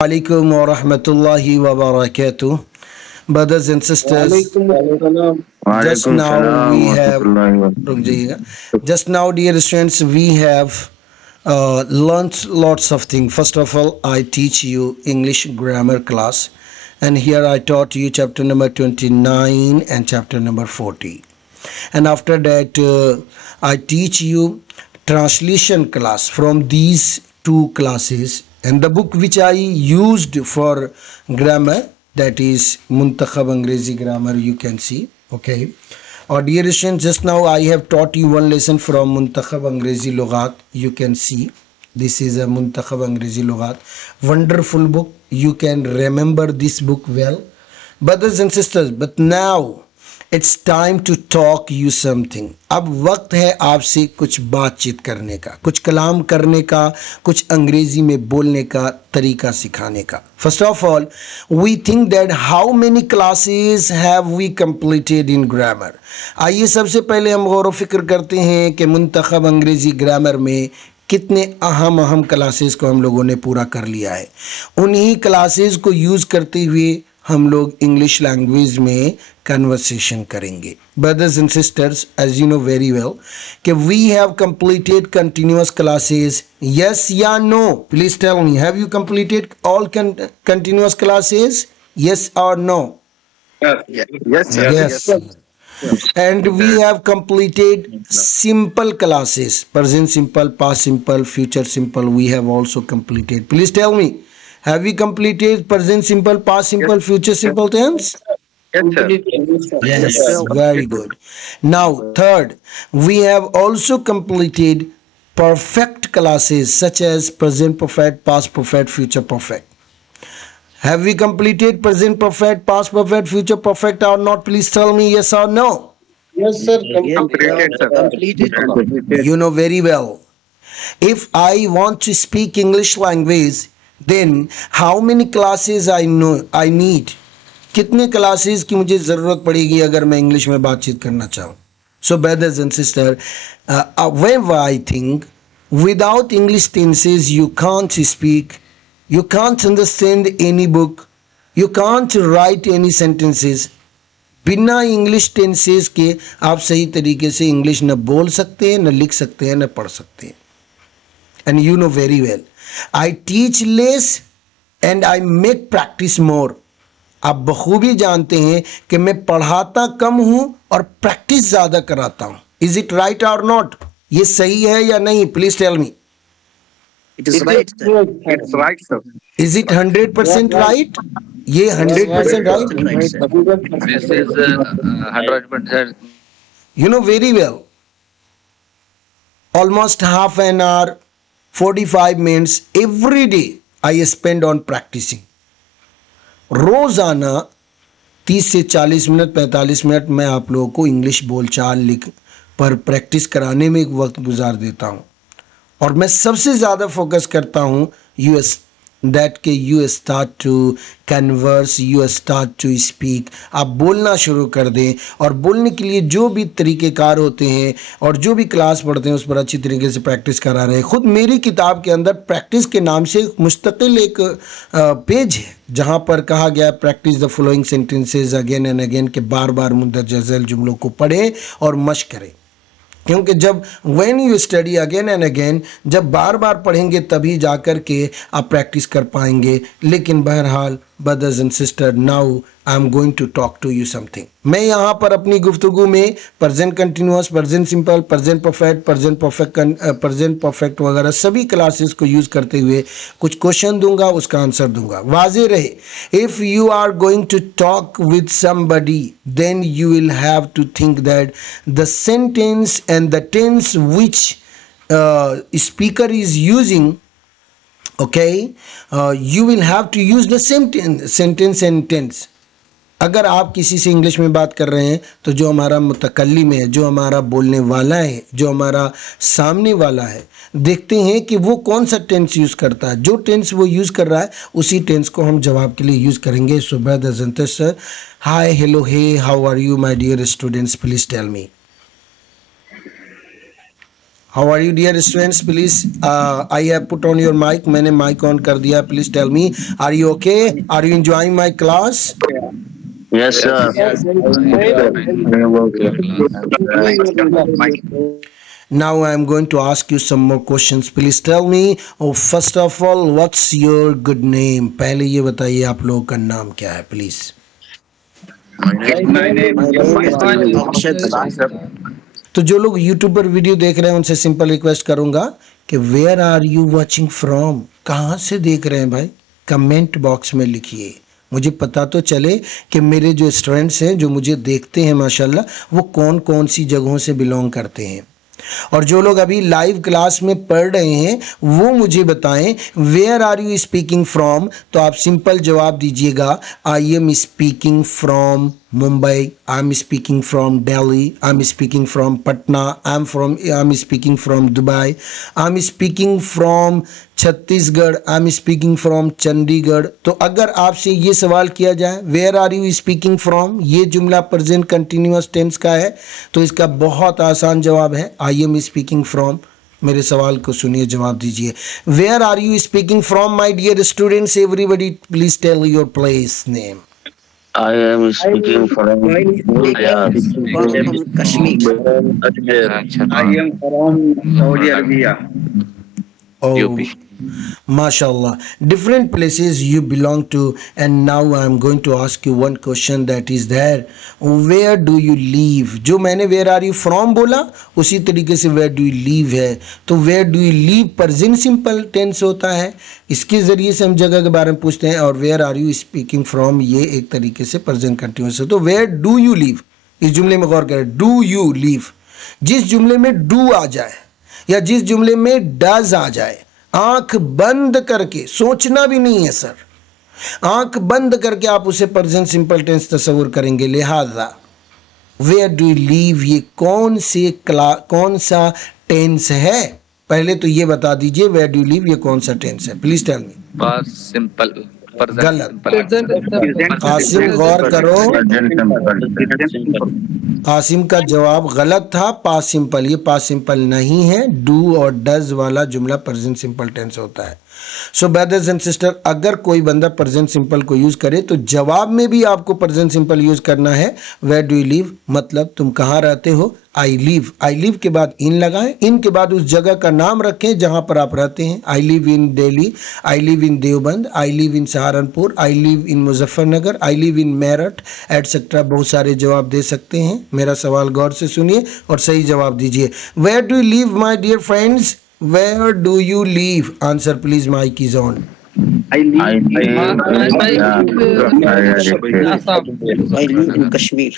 Alaikum wa rahmatullahi wa barakatuh. Brothers and sisters, just वालेकुम now सलाम we have, वरहमतुल्लाहि रुक वबरकातुहू। जाइएगा. Just now, dear students, we have learnt lots of things. First of all, I teach you English grammar class, and here I taught you chapter number 29 and chapter number 40. And after that, I teach you translation class from these two classes, and the book which I used for grammar, that is Muntakhab Angrezi grammar, you can see. Okay, or dear students, just now I have taught you one lesson from Muntakhab Angrezi Lughat, you can see. This is a Muntakhab Angrezi Lughat, wonderful book. You can remember this book well, brothers and sisters. But now it's time to talk you something. अब वक्त है आपसे कुछ बातचीत करने का, कुछ कलाम करने का, कुछ अंग्रेजी में बोलने का तरीका सिखाने का. First of all, we think that how many classes have we completed in grammar. आइए सबसे पहले हम गौर व फिक्र करते हैं कि मुंतखब अंग्रेजी ग्रामर में कितने अहम क्लासेस को हम लोगों ने पूरा कर लिया है. उन्हीं क्लासेस को यूज़ करते हुए हम लोग इंग्लिश लैंग्वेज में कन्वर्सेशन करेंगे. Brothers and sisters, as you know very well कि we have completed continuous classes. Yes या no? Please tell me, have you completed all continuous classes? Yes और no? Yes sir. Yes. And we have completed simple classes, present simple, past simple, future simple. We have also completed. Please tell me, have we completed present simple, past simple, future simple tense? Yes, very good. Now, third, we have also completed perfect classes such as present perfect, past perfect, future perfect. Have we completed present perfect, past perfect, future perfect or not? Please tell me yes or no. Yes, sir. Completed sir। Completed. You know very well. If I want to speak English language, then how many classes I need? कितने classes की मुझे ज़रूरत पड़ेगी अगर मैं English में बातचीत करना चाहूँ? So brothers and sisters, whenever I think without English tenses you can't speak, you can't understand any book, you can't write any sentences. बिना इंग्लिश टेंसेस के आप सही तरीके से इंग्लिश न बोल सकते हैं, न लिख सकते हैं, न पढ़ सकते हैं. And you know very well, I teach less and I make practice more. आप बखूबी जानते हैं कि मैं पढ़ाता कम हूं और प्रैक्टिस ज़्यादा कराता हूं. इज इट राइट और नॉट? ये सही है या नहीं? Please tell me. It is right, sir. It's right sir। Is it 100% right? ये 100% right? Right, sir. This is 100%. You know very well. Almost half an hour, 45 minutes every day I spend on practicing. रोज़ाना 30 से 40 minute, 45 minute मैं आप लोगों को English बोलचाल लिख पर प्रैक्टिस कराने में एक वक्त गुजार देता हूँ. और मैं सबसे ज़्यादा फोकस करता हूँ यूएस दैट के you start to converse, you start to speak. आप बोलना शुरू कर दें, और बोलने के लिए जो भी तरीक़ेकार होते हैं और जो भी क्लास पढ़ते हैं उस पर अच्छी तरीके से प्रैक्टिस करा रहे हैं. ख़ुद मेरी किताब के अंदर प्रैक्टिस के नाम से मुस्तकिल एक पेज है जहाँ पर कहा गया practice the following sentences again and again, के बार बार मुंदरजा झैल जुमलों को पढ़ें और मश्क करें. क्योंकि जब when you study again and again, जब बार बार पढ़ेंगे तभी जा कर के आप प्रैक्टिस कर पाएंगे. लेकिन बहरहाल brothers and sister, now I am going to talk to you something. मैं यहाँ पर अपनी गुफ्तगू में present continuous, present simple, present perfect, present perfect वगैरह सभी क्लासेस को यूज़ करते हुए कुछ क्वेश्चन दूंगा, उसका आंसर दूंगा. वाजे रहे, if you are going to talk with somebody then you will have to think that the sentence and the tense which speaker is using, okay, you will have to use the same sentence and tense. अगर आप किसी से English में बात कर रहे हैं तो जो हमारा मुतकल्लिम है, जो हमारा बोलने वाला है, जो हमारा सामने वाला है, देखते हैं कि वो कौन सा टेंस यूज़ करता है. जो टेंस वो यूज़ कर रहा है उसी टेंस को हम जवाब के लिए यूज़ करेंगे. So brothers and sisters, hi, hello, hey, how are you my dear students? Please tell me. How are you dear students? Please I have put on your mic, मैंने माइक ऑन कर दिया. Please tell me, are you okay? Are you enjoying my class? Yes, sir. Yes, Now I am going to ask you some more questions. Please tell me, oh, first of all, what's your good name? पहले ये बताइए आप लोगों का नाम क्या है, please. My name My name is Akshat. तो जो लोग YouTube पर वीडियो देख रहे हैं उनसे सिंपल रिक्वेस्ट करूंगा कि where are you watching from, कहाँ से देख रहे हैं भाई, कमेंट बॉक्स में लिखिए. मुझे पता तो चले कि मेरे जो स्टूडेंट्स हैं जो मुझे देखते हैं माशाल्लाह वो कौन कौन सी जगहों से बिलोंग करते हैं. और जो लोग अभी लाइव क्लास में पढ़ रहे हैं वो मुझे बताएं where are you speaking from. तो आप सिंपल जवाब दीजिएगा, I am speaking from Mumbai, I'm speaking from Delhi, I'm speaking from Patna, I'm speaking from Dubai, I'm speaking from Chhattisgarh, I'm speaking from Chandigarh. तो अगर आपसे ये सवाल किया जाए where are you speaking from, ये जुमला प्रेजेंट कंटिन्यूअस टेंस का है, तो इसका बहुत आसान जवाब है आई एम स्पीकिंग फ्रॉम. मेरे सवाल को सुनिए, जवाब दीजिए. Where are you speaking from my dear students? Everybody please tell your place name. I am speaking from Kashmir. I am from Saudi Arabia. Oh, mashallah, different places you belong to. And now I am going to ask you one question that is there, where do you live? जो मैंने where are you from बोला उसी तरीके से where do you live है. तो where do you live present simple tense होता है, इसके ज़रिए से हम जगह के बारे में पूछते हैं. और where are you speaking from ये एक तरीके से present continuous है. तो where do you live, इस जुमले में गौर करें. do you live, जिस जुमले में do आ जाए या जिस जुमले में डज आ जाए, आंख बंद करके, सोचना भी नहीं है सर, आंख बंद करके आप उसे प्रेजेंट सिंपल टेंस तस्वुर करेंगे. लिहाजा वेयर डू यू लीव ये कौन सा टेंस है, पहले तो ये बता दीजिए वेयर डू यू लीव ये कौन सा टेंस है. Please tell me. past simple. गलत. कासिम गौर करो, कासिम का जवाब गलत था. पास सिंपल, ये पास सिंपल नहीं है. डू और डज वाला जुमला प्रेजेंट सिंपल टेंस होता है. सो ब्रदर्स एंड सिस्टर, अगर कोई बंदा प्रेजेंट सिंपल को यूज करे तो जवाब में भी आपको प्रेजेंट सिंपल यूज करना है. वेयर डू यू लिव मतलब तुम कहाँ रहते हो. आई लिव, आई लिव के बाद इन लगाएं, इन के बाद उस जगह का नाम रखें जहां पर आप रहते हैं. I live in Delhi, I live in Deoband, I live in Saharanpur, I live in Muzaffarnagar, I live in Meerut etcetera. बहुत सारे जवाब दे सकते हैं. मेरा सवाल गौर से सुनिए और सही जवाब दीजिए. Where do you live my dear friends, where do you live? Answer please, mic is on. I live in Kashmir.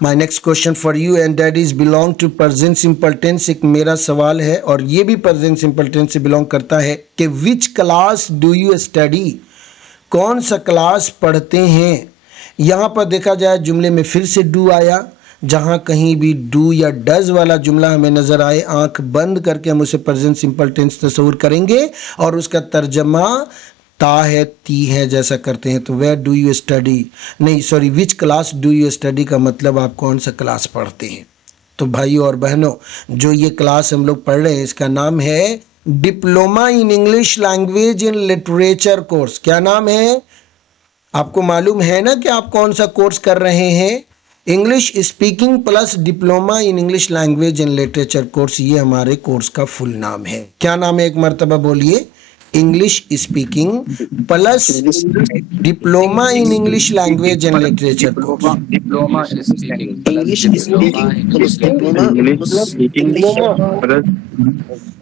My next question for you and that is belong to present simple tense. एक मेरा सवाल है और ये भी present simple tense से belong करता है कि which class do you study? कौन सा क्लास पढ़ते हैं. यहाँ पर देखा जाए जुमले में फिर से do आया. जहाँ कहीं भी डू या डज वाला जुमला हमें नज़र आए, आंख बंद करके हम उसे प्रेजेंट सिंपल टेंस तस्वुर करेंगे और उसका तर्जमा ता है ती है जैसा करते हैं. तो वेयर डू यू स्टडी नहीं, sorry, which class do you study का मतलब आप कौन सा क्लास पढ़ते हैं. तो भाइयों और बहनों, जो ये क्लास हम लोग पढ़ रहे हैं इसका नाम है diploma in English language in literature course. क्या नाम है आपको मालूम है ना कि आप कौन सा कोर्स कर रहे हैं. English speaking plus diploma in English language and literature course, ये हमारे कोर्स का फुल नाम है. क्या नाम है एक मर्तबा बोलिए. English speaking plus diploma in English language and literature course.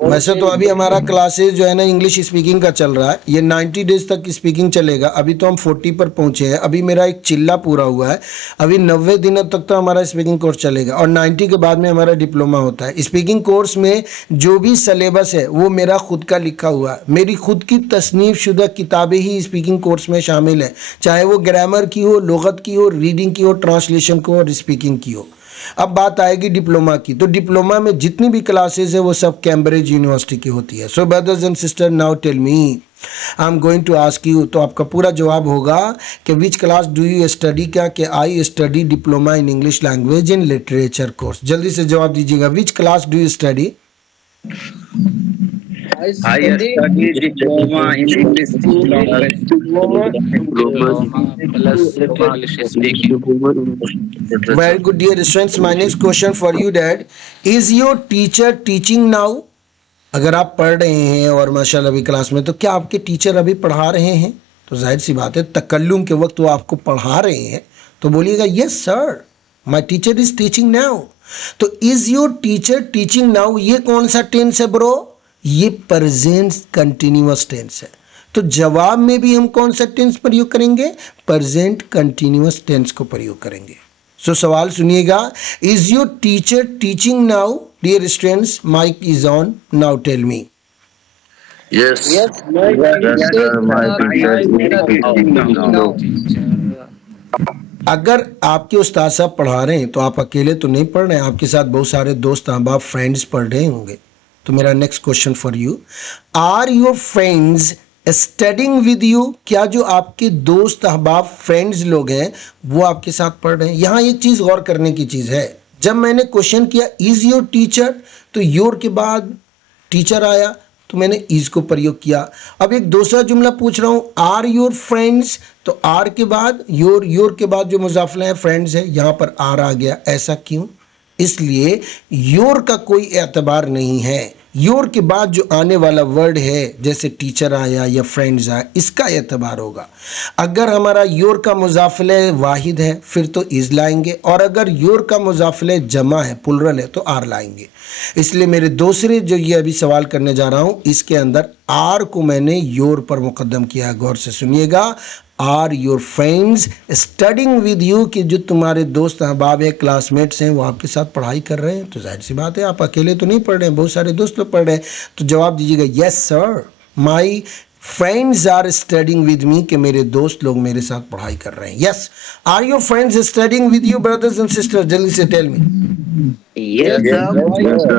वैसे तो अभी हमारा क्लासेस जो है ना इंग्लिश स्पीकिंग का चल रहा है, ये 90 डेज तक स्पीकिंग चलेगा. अभी तो हम 40 पर पहुंचे हैं, अभी मेरा एक चिल्ला पूरा हुआ है. अभी 90 दिनों तक तो हमारा स्पीकिंग कोर्स चलेगा और 90 के बाद में हमारा डिप्लोमा होता है. स्पीकिंग कोर्स में जो भी सिलेबस है वो मेरा खुद का लिखा हुआ है. मेरी खुद की तसनीफ शुदा किताबें ही स्पीकिंग कोर्स में शामिल हैं, चाहे वो ग्रामर की हो, लुगत की हो, रीडिंग की हो, ट्रांसलेशन को और स्पीकिंग की हो. अब बात आएगी डिप्लोमा की, तो डिप्लोमा में जितनी भी क्लासेस है वो सब कैम्ब्रिज यूनिवर्सिटी की होती है. So brothers and sister, now tell me, I am going to ask you. तो आपका पूरा जवाब होगा कि which class do you study, क्या कि I study diploma in English language in literature course. जल्दी से जवाब दीजिएगा, which class do you study. I studied diploma in English language. Plus English speaking. Very good, dear students. My next question for you, Dad. Is your teacher teaching now? अगर आप पढ़ रहे हैं और माशाल्लाह अभी क्लास में, तो क्या आपके टीचर अभी पढ़ा रहे हैं? तो जाहिर सी बात है, तकल्लुम के वक्त वो आपको पढ़ा रहे हैं, तो बोलिएगा yes sir, my teacher is teaching now. तो is your teacher teaching now, ये कौन सा टेंस है ब्रो? ये प्रेजेंट कंटिन्यूअस टेंस है। तो जवाब में भी हम कौन सा टेंस प्रयोग करेंगे? प्रेजेंट कंटिन्यूअस टेंस को प्रयोग करेंगे। सो सवाल सुनिएगा, is your teacher teaching now? Dear students, mike is on, now tell me. Yes. Yes, my Yes, sir. My teacher is teaching now. अगर आपके उस्ताद साहब पढ़ा रहे हैं तो आप अकेले तो नहीं पढ़ रहे हैं, आपके साथ बहुत सारे दोस्त अहबाब फ्रेंड्स पढ़ रहे होंगे। तो मेरा next question for you, are your friends studying with you? क्या जो आपके दोस्त अहबाब फ्रेंड्स लोग हैं वो आपके साथ पढ़ रहे हैं? यहाँ एक चीज़ गौर करने की चीज़ है, जब मैंने क्वेश्चन किया इज योर टीचर, तो योर के बाद टीचर आया तो मैंने इज को प्रयोग किया। अब एक दूसरा जुमला पूछ रहा हूँ, आर योर फ्रेंड्स, तो आर के बाद योर के बाद जो मुजाफला है फ्रेंड्स है, यहाँ पर आर आ गया। ऐसा क्यों? इसलिए योर का कोई एतबार नहीं है, योर के बाद जो आने वाला वर्ड है जैसे टीचर आया या फ्रेंड्स आया, इसका एतबार होगा। अगर हमारा योर का मुजाफले वाहिद है फिर तो इज लाएंगे, और अगर योर का मुजाफले जमा है, प्लुरल है, तो आर लाएंगे। इसलिए मेरे दूसरे जो ये अभी सवाल करने जा रहा हूँ, इसके अंदर आर को मैंने योर पर मुकद्दम किया है। गौर से सुनिएगा, are your friends studying with you, कि जो तुम्हारे दोस्त अहबाब है, क्लासमेट्स हैं, वो आपके साथ पढ़ाई कर रहे हैं? तो जाहिर सी बात है आप अकेले तो नहीं पढ़ रहे हैं, बहुत सारे दोस्त लोग पढ़ रहे हैं। तो जवाब दीजिएगा yes sir, my friends are studying with me, कि मेरे दोस्त लोग मेरे साथ पढ़ाई कर रहे हैं। Yes, are your friends studying with you brothers and sisters? जल्दी से tell me. Yes, sir. Yes, sir.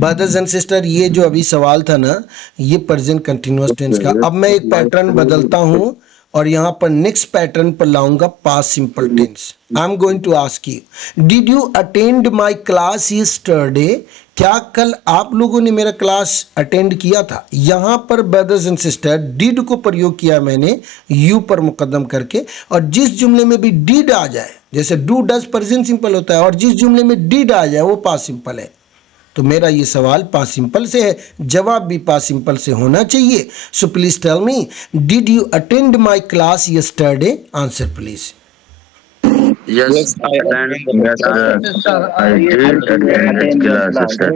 Brothers and sister, ये जो अभी सवाल था ना, ये प्रेजेंट कंटिन्यूअस टेंस का। अब मैं एक पैटर्न बदलता हूँ और यहाँ पर नेक्स्ट पैटर्न पर लाऊंगा past simple tense. I am going to ask you, did you attend my class yesterday? क्या कल आप लोगों ने मेरा क्लास अटेंड किया था? यहाँ पर ब्रदर्स एंड सिस्टर डिड को प्रयोग किया मैंने यू पर मुकद्दम करके, और जिस जुमले में भी डिड आ जाए, जैसे डू डज प्रेजेंट सिंपल होता है, और जिस जुमले में डिड आ जाए वो पास्ट सिंपल है। तो मेरा ये सवाल पास्ट सिंपल से है, जवाब भी पास्ट सिंपल से होना चाहिए। So please tell me, did you attend my class yesterday? Answer please. Yes, I attend. Yes, sir. I did attend class, sir.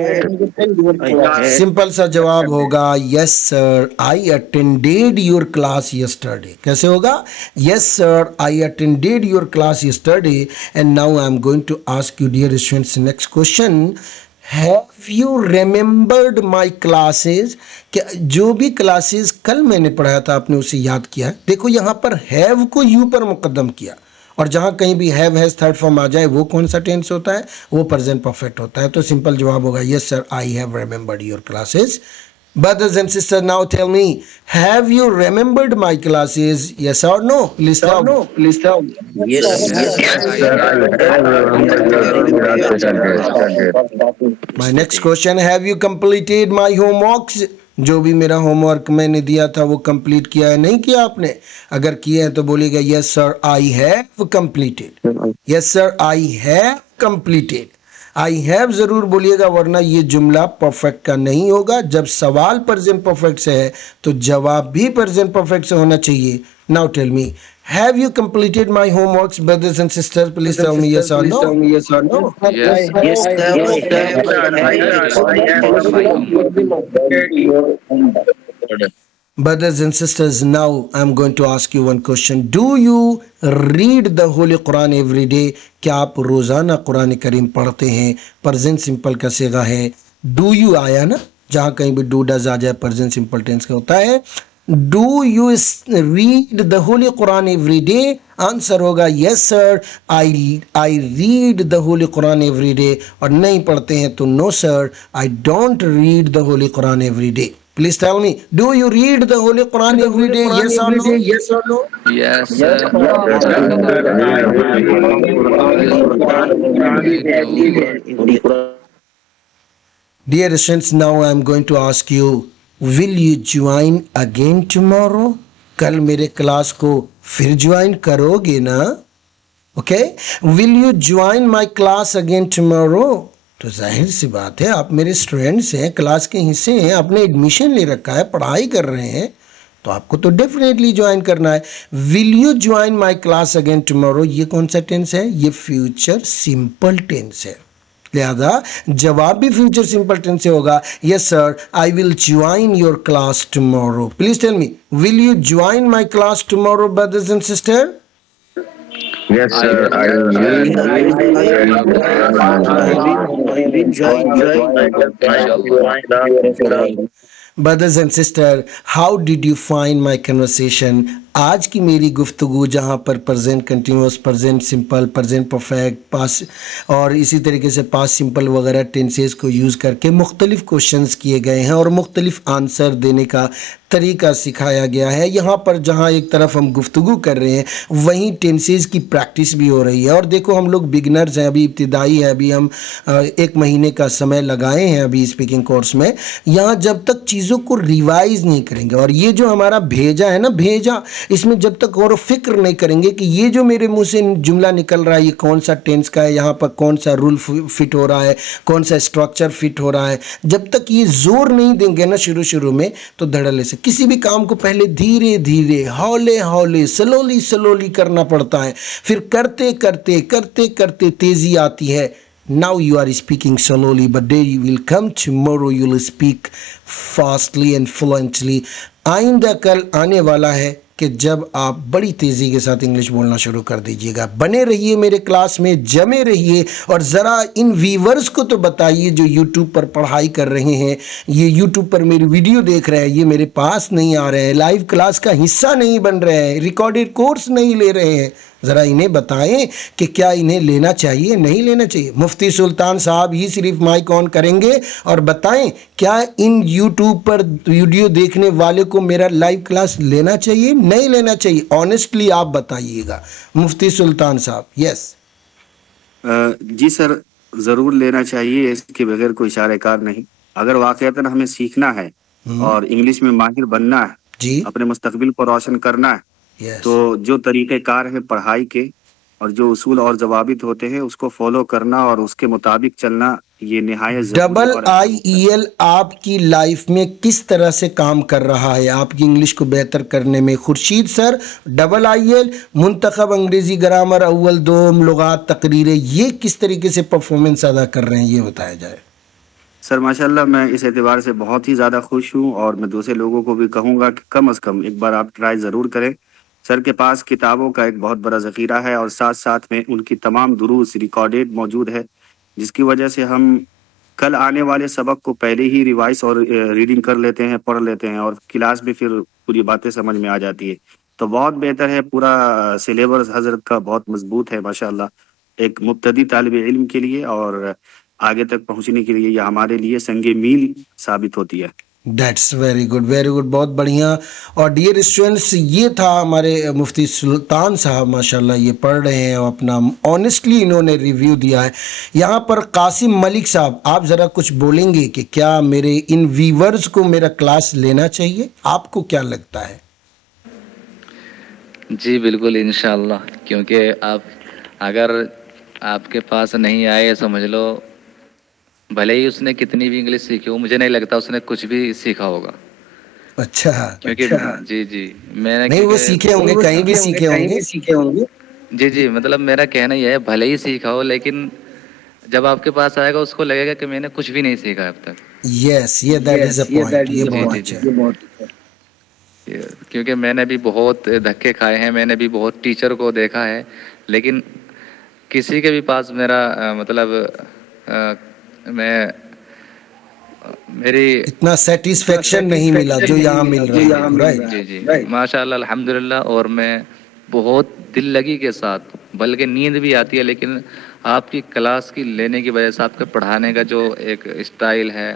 Simple सा जवाब होगा yes sir, I attended your class yesterday. कैसे होगा? Yes sir, I attended your class yesterday. And now I am going to ask you dear students next question, have you remembered my classes? क्या जो भी classes कल मैंने पढ़ाया था आपने उसे याद किया? देखो यहाँ पर हैव को यू पर मुकद्दम किया, और जहाँ कहीं भी हैव हैज थर्ड फॉर्म आ जाए वो कौन सा टेंस होता है? वो प्रेजेंट परफेक्ट होता है। तो सिंपल जवाब होगा yes sir, I have remembered your classes. Brothers and sisters, now tell me, have you remembered my classes? Yes or no? Please tell me. Please tell. Yes, My next question, have you completed my homeworks? जो भी मेरा homework मैंने दिया था वो complete किया है, नहीं किया आपने? अगर किया है तो बोलिएगा yes sir, I have completed. Yes sir, I have completed. I have जरूर बोलिएगा, वरना ये जुमला परफेक्ट का नहीं होगा। जब सवाल प्रेजेंट परफेक्ट से है तो जवाब भी प्रेजेंट परफेक्ट से होना चाहिए। Now tell me, have you completed my homeworks brothers and sisters? Please tell me yes और no. Yes or no? yes, Brothers and sisters, now I am going to ask you one question. Do you read the Holy Quran every day? क्या आप रोज़ाना कुरान करीम पढ़ते हैं? Present simple का सेगा है do you आया ना, जहाँ कहीं भी डू डज आ जाए प्रेजेंट सिंपल टेंस का होता है। Do you read the holy Quran every day? Answer होगा yes sir, I read the holy Quran every day. और नहीं पढ़ते हैं तो no sir, I don't read the holy Quran every day. Please tell me, do you read the Holy Quran every day? Yes or no? Yes, Yes, sir. yes, I sir. read Read the Holy Quran every day. every day. Dear students, now I am going to ask you, will you join again tomorrow? कल मेरे class को फिर join करोगे ना? Okay, will you join my class again tomorrow? तो जाहिर सी बात है, आप मेरे स्टूडेंट्स हैं, क्लास के हिस्से हैं, आपने एडमिशन ले रखा है, पढ़ाई कर रहे हैं, तो आपको तो डेफिनेटली ज्वाइन करना है. Will you join my class again tomorrow, ये कौन सा टेंस है? ये फ्यूचर सिंपल टेंस है, लिहाजा जवाब भी फ्यूचर सिंपल टेंस से होगा. Yes sir, I will join your class tomorrow. Please tell me, will you join my class tomorrow brothers and sister? Yes, sir. I will. Brothers and sister, how did you find my conversation? आज की मेरी गुफ्तगू जहाँ पर present continuous, present simple, present perfect, past और इसी तरीके से पास सिंपल वगैरह टेंसेस को यूज़ करके मुख्तलिफ क्वेश्चंस किए गए हैं और मुख्तलिफ आंसर देने का तरीका सिखाया गया है. यहाँ पर जहाँ एक तरफ हम गुफ्तगू कर रहे हैं, वहीं टेंसेस की प्रैक्टिस भी हो रही है. और देखो, हम लोग बिगनर्स हैं, अभी इब्तिदाई है, अभी हम 1 महीने का समय लगाए हैं अभी स्पीकिंग कोर्स में. यहाँ जब तक चीज़ों को रिवाइज नहीं करेंगे, और ये जो हमारा भेजा है ना, भेजा, इसमें जब तक और फिक्र नहीं करेंगे कि ये जो मेरे मुंह से जुमला निकल रहा है ये कौन सा टेंस का है, यहाँ पर कौन सा रूल फिट हो रहा है, कौन सा स्ट्रक्चर फिट हो रहा है, जब तक ये जोर नहीं देंगे ना शुरू में, तो धड़ल्ले से किसी भी काम को पहले धीरे धीरे, हौले हौले, स्लोली स्लोली करना पड़ता है. फिर करते करते करते करते तेजी आती है. Now you are speaking slowly, but day will come tomorrow you will speak fastly and fluently. आइंदा कल आने वाला है कि जब आप बड़ी तेज़ी के साथ इंग्लिश बोलना शुरू कर दीजिएगा. बने रहिए मेरे क्लास में, जमे रहिए, और ज़रा इन व्यूवर्स को तो बताइए जो यूट्यूब पर पढ़ाई कर रहे हैं, ये यूट्यूब पर मेरी वीडियो देख रहे हैं, ये मेरे पास नहीं आ रहे हैं, लाइव क्लास का हिस्सा नहीं बन रहे हैं, रिकॉर्डेड कोर्स नहीं ले रहे हैं, ज़रा इन्हें बताएं कि क्या इन्हें लेना चाहिए, नहीं लेना चाहिए. मुफ्ती सुल्तान साहब ही सिर्फ माइक ऑन करेंगे और बताएं, क्या इन यूट्यूब पर वीडियो देखने वाले को मेरा लाइव क्लास लेना चाहिए, नहीं लेना चाहिए? ऑनेस्टली आप बताइएगा मुफ्ती सुल्तान साहब. यस जी सर, ज़रूर लेना चाहिए, इसके बगैर कोई इशारेकार नहीं. अगर वाक़ईतन हमें सीखना है और इंग्लिश में माहिर बनना है, जी, अपने मुस्तकबिल को रोशन करना है, यस. तो जो तरीक़ेकार हैं पढ़ाई के और जो उसूल और ज़वाबित होते हैं उसको फॉलो करना और उसके मुताबिक चलना, ये निहायत ज़रूरी डबल और IEL आपकी लाइफ में किस तरह से काम कर रहा है आपकी इंग्लिश को बेहतर करने में? खुर्शीद सर, डबल IEL, मुंतखब अंग्रेजी ग्रामर, अव्वल दोम, लुगात, तकरीरें, ये किस तरीके से परफॉर्मेंस अदा कर रहे हैं, ये बताया जाए. सर माशाल्लाह, मैं इस एतबार से बहुत ही ज़्यादा खुश हूँ और मैं दूसरे लोगों को भी कहूँगा कि कम अज़ कम एक बार आप ट्राई ज़रूर करें. सर के पास किताबों का एक बहुत बड़ा ज़ख़ीरा है और साथ साथ में उनकी तमाम दुरूस रिकॉर्डेड मौजूद है, जिसकी वजह से हम कल आने वाले सबक को पहले ही रिवाइज और रीडिंग कर लेते हैं, पढ़ लेते हैं और क्लास में फिर पूरी बातें समझ में आ जाती है. तो बहुत बेहतर है. पूरा सिलेबस हज़रत का बहुत मजबूत है माशाल्लाह, एक मुब्तदी तालिब इल्म के लिए और आगे तक पहुंचने के लिए यह हमारे लिए संगे मील साबित होती है. That's very good, very good, बहुत बढ़िया. और डियर स्टूडेंट्स, ये था हमारे मुफ्ती सुल्तान साहब, माशाल्लाह ये पढ़ रहे हैं और अपना ऑनेस्टली इन्होंने रिव्यू दिया है. यहाँ पर कासिम मलिक साहब, आप ज़रा कुछ बोलेंगे कि क्या मेरे इन व्यूवर्स को मेरा क्लास लेना चाहिए? आपको क्या लगता है? जी बिल्कुल, इंशाल्लाह, क्योंकि आप अगर आपके पास नहीं आए, समझ लो भले ही उसने कितनी भी इंग्लिश सीखी हो, मुझे नहीं लगता उसने कुछ भी सीखा होगा. अच्छा, क्योंकि जी जी, मैंने नहीं, वो सीखे होंगे, कहीं भी सीखे होंगे. जी जी, मतलब मेरा कहना यह है, भले ही सीखा हो लेकिन जब आपके पास आएगा उसको लगेगा कि मैंने कुछ भी नहीं सीखा अब तक. यस, ये दैट इज अ पॉइंट, ये बहुत अच्छा है. क्योंकि मैंने भी बहुत धक्के खाए हैं, मैंने भी बहुत टीचर को देखा है, लेकिन किसी के भी पास मेरा मैं मेरी इतना सेटिस्फेक्शन नहीं मिला जो यहाँ मिल रहा है. राइट. जी जी, माशाल्लाह, अल्हम्दुलिल्लाह. और मैं बहुत दिल लगी के साथ, बल्कि नींद भी आती है, लेकिन आपकी क्लास की लेने की वजह से, आपके पढ़ाने का जो एक स्टाइल है,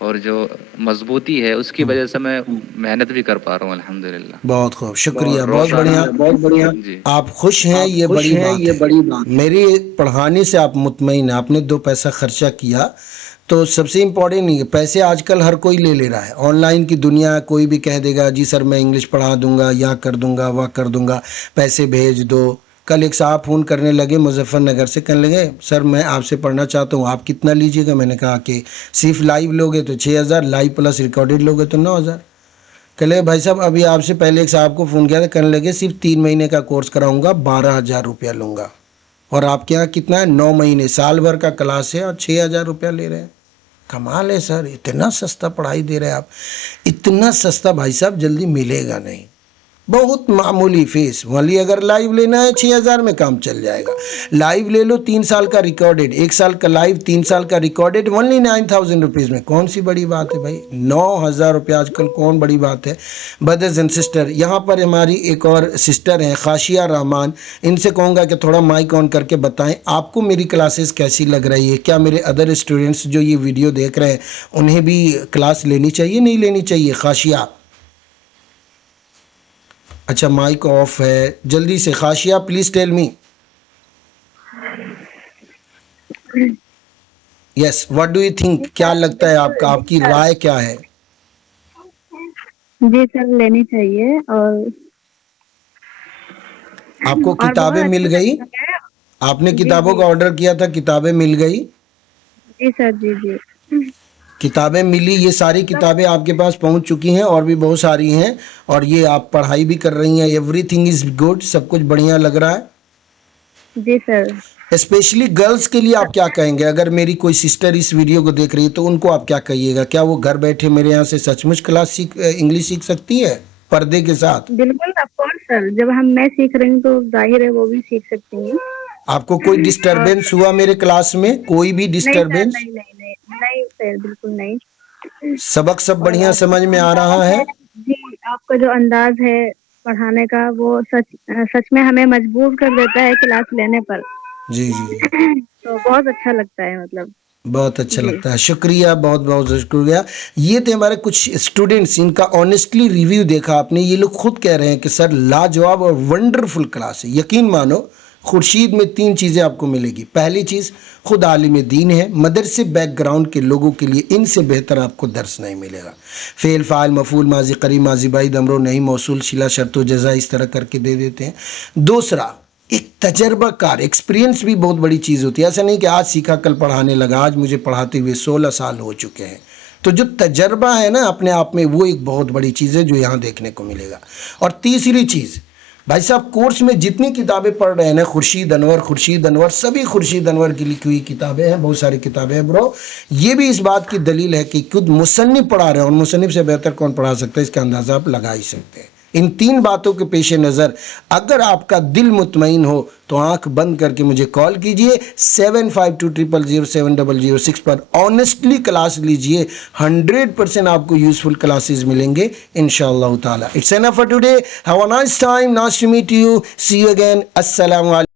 और जो मजबूती है उसकी वजह से मैं मेहनत भी कर पा रहा हूँ अल्हम्दुलिल्लाह। बहुत खूब, शुक्रिया, और बहुत बढ़िया। बहुत बढ़िया। जी आप खुश हैं, ये बड़ी बात ये है। बड़ी बात। मेरे पढ़ाने से आप मुतमईन हैं, आपने 2 पैसा खर्चा किया तो सबसे इम्पोर्टेंट नहीं है पैसे। आजकल हर कोई ले रहा है, ऑनलाइन की दुनिया है, कोई भी कह देगा जी सर मैं इंग्लिश पढ़ा दूंगा, या कर दूंगा, वह कर दूंगा, पैसे भेज दो। कल एक साहब फ़ोन करने लगे मुजफ्फरनगर से, कहने लगे सर मैं आपसे पढ़ना चाहता हूँ, आप कितना लीजिएगा? मैंने कहा कि सिर्फ लाइव लोगे तो 6000, लाइव प्लस रिकॉर्डेड लोगे तो 9000। कहले भाई साहब अभी आपसे पहले एक साहब को फ़ोन किया था, कहने लगे सिर्फ 3 महीने का कोर्स कराऊंगा, 12,000 रुपया लूँगा। और आपके यहाँ कितना है? 9 महीने, साल भर का क्लास है और 6,000 रुपया ले रहे हैं। कमाल है सर, इतना सस्ता पढ़ाई दे रहे हैं आप। इतना सस्ता भाई साहब जल्दी मिलेगा नहीं, बहुत मामूली फीस वाली। अगर लाइव लेना है 6,000 में काम चल जाएगा। लाइव ले लो, 3 साल का रिकॉर्डेड, 1 साल का लाइव, 3 साल का रिकॉर्डेड, ओनली 9,000 रुपीज़ में। कौन सी बड़ी बात है भाई, 9,000 रुपया आजकल कौन बड़ी बात है। ब्रदर्स एंड सिस्टर, यहाँ पर हमारी एक और सिस्टर हैं खाशिया रहमान, इनसे कहूँगा कि थोड़ा माइक ऑन करके बताएं आपको मेरी क्लासेस कैसी लग रही है। क्या मेरे अदर स्टूडेंट्स जो ये वीडियो देख रहे हैं उन्हें भी क्लास लेनी चाहिए, नहीं लेनी चाहिए? खाशिया, अच्छा माइक ऑफ है, जल्दी से खाशिया please tell me. Yes, what do you think, क्या लगता है आपका, आपकी राय क्या है? जी सर लेनी चाहिए। और आपको और किताबें बहुत मिल अच्छा गई? लगता है। आपने जी, किताबों जी। का ऑर्डर किया था, किताबें मिल गई? जी सर, जी जी। किताबें मिली, ये सारी किताबें आपके पास पहुंच चुकी हैं और भी बहुत सारी हैं, और ये आप पढ़ाई भी कर रही हैं। एवरीथिंग इज गुड, सब कुछ बढ़िया लग रहा है। जी सर। स्पेशली गर्ल्स के लिए आप क्या कहेंगे? अगर मेरी कोई सिस्टर इस वीडियो को देख रही है तो उनको आप क्या कहिएगा? क्या वो घर बैठे मेरे यहाँ से सचमुच क्लास इंग्लिश सीख सकती है पर्दे के साथ? बिल्कुल ऑफ कोर्स सर, जब मैं सीख रही हूँ तो जाहिर है वो भी सीख सकती हैं। आपको कोई डिस्टरबेंस हुआ मेरे क्लास में? कोई भी नहीं सर, डिस्टरबेंस? नहीं नहीं नहीं नहीं सर, बिल्कुल नहीं। सबक सब और बढ़िया आपका समझ जो में आ रहा अंदाज है? जी, आपका जो अंदाज है पढ़ाने का वो सच में हमें मजबूर कर देता है क्लास लेने पर। जी जी, तो बहुत अच्छा लगता है मतलब। बहुत अच्छा जी लगता है, शुक्रिया, बहुत बहुत शुक्रिया। ये थे हमारे कुछ स्टूडेंट्स, इनका ऑनेस्टली रिव्यू देखा आपने। ये लोग खुद कह रहे हैं कि सर लाजवाब और वंडरफुल क्लास है। यकीन मानो खुर्शीद में 3 चीज़ें आपको मिलेगी। पहली चीज़, खुद आलिम दीन है, मदरसे बैकग्राउंड के लोगों के लिए इनसे बेहतर आपको दर्स नहीं मिलेगा। फेल, फाइल, मफूल, माजी, करीब, माजी, बाई, दमरो, नहीं, मौसूल, शिला, शर्तो, जजा इस तरह करके दे देते हैं। दूसरा, एक तजर्बाकार, एक्सपीरियंस भी बहुत बड़ी चीज़ होती है। ऐसा नहीं कि आज सीखा कल पढ़ाने लगा, आज मुझे पढ़ाते हुए 16 साल हो चुके हैं। तो जो तजर्बा है ना अपने आप में, वो एक बहुत बड़ी चीज़ है जो यहाँ देखने को मिलेगा। और तीसरी चीज़, भाई साहब कोर्स में जितनी किताबें पढ़ रहे हैं ना, खुर्शीद अनवर, सभी खुर्शीद अनवर की लिखी हुई किताबें हैं, बहुत सारी किताबें हैं ब्रो। ये भी इस बात की दलील है कि खुद मुसन्निफ पढ़ा रहे हैं, और मुसन्निफ से बेहतर कौन पढ़ा सकता है, इसका अंदाज़ा आप लगा ही सकते हैं। इन 3 बातों के पेश नज़र अगर आपका दिल मुतमईन हो तो आंख बंद करके मुझे कॉल कीजिए 7520007006 पर। ऑनेस्टली क्लास लीजिए, 100% आपको यूजफुल क्लासेस मिलेंगे इंशाअल्लाह ताला। It's enough for today, have a nice time, nice to meet you, see you again, अस्सलाम वालेकुम।